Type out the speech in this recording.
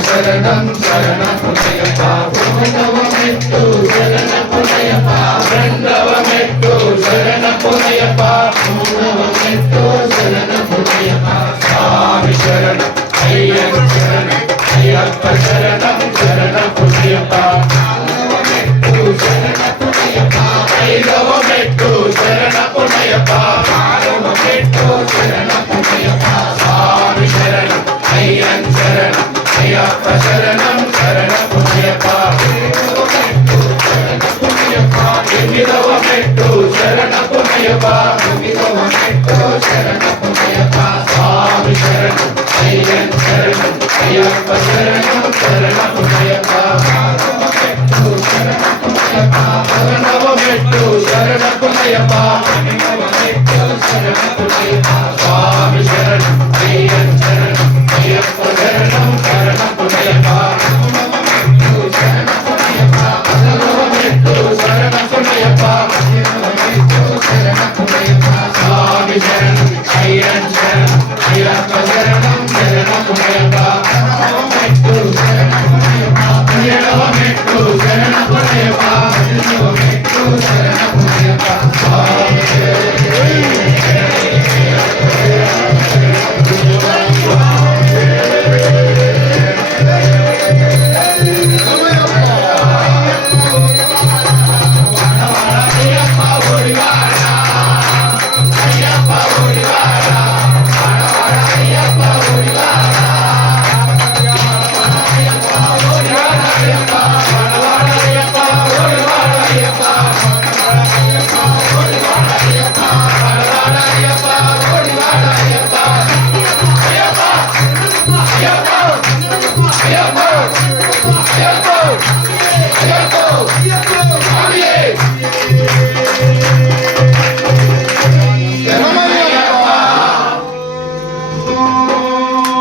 శరణం శరణమయ్యప్ప రెండవమెట్టు శరణమయ్యప్ప రెండవమెట్టు శరణమయ్యప్ప మూడవమెట్టు శరణమయ్యప్ప స్వామి శరణం అయ్యప్ప శరణం అయ్యప్ప శరణం శరణమయ్యప్ప మూడవమెట్టు శరణమయ్యప్ప ఐదవమెట్టు శరణమయ్యప్ప ఆరవమెట్టు శరణమయ్యప్ప స్వామి శరణం అయ్యప్ప శరణం అయ్యప్ప శరణం శరణమయ్యప్ప ఎనిమిదవ మెట్టు శరణమయ్యప్ప ఎనిమిదవ మెట్టు శరణమయ్యప్ప స్వామి శరణం అయ్యప్ప శరణం అయ్యప్ప శరణం శరణమయ్యప్ప పదకొండవ మెట్టు శరణమయ్యప్ప పన్నెండవ మెట్టు శరణమయ్యప్ప స్వామి శరణం అయ్యప్ప శరణం అయ్యప్ప శరణం శరణమయ్యప్ప పదవ మెట్టు శరణమయ్యప్ప స్వామి శరణం అయ్యప్ప శరణం అయ్యప్ప శరణం శరణమయ్యప్ప ఏడవ మెట్టు శరణమయ్యప్ప స్వామి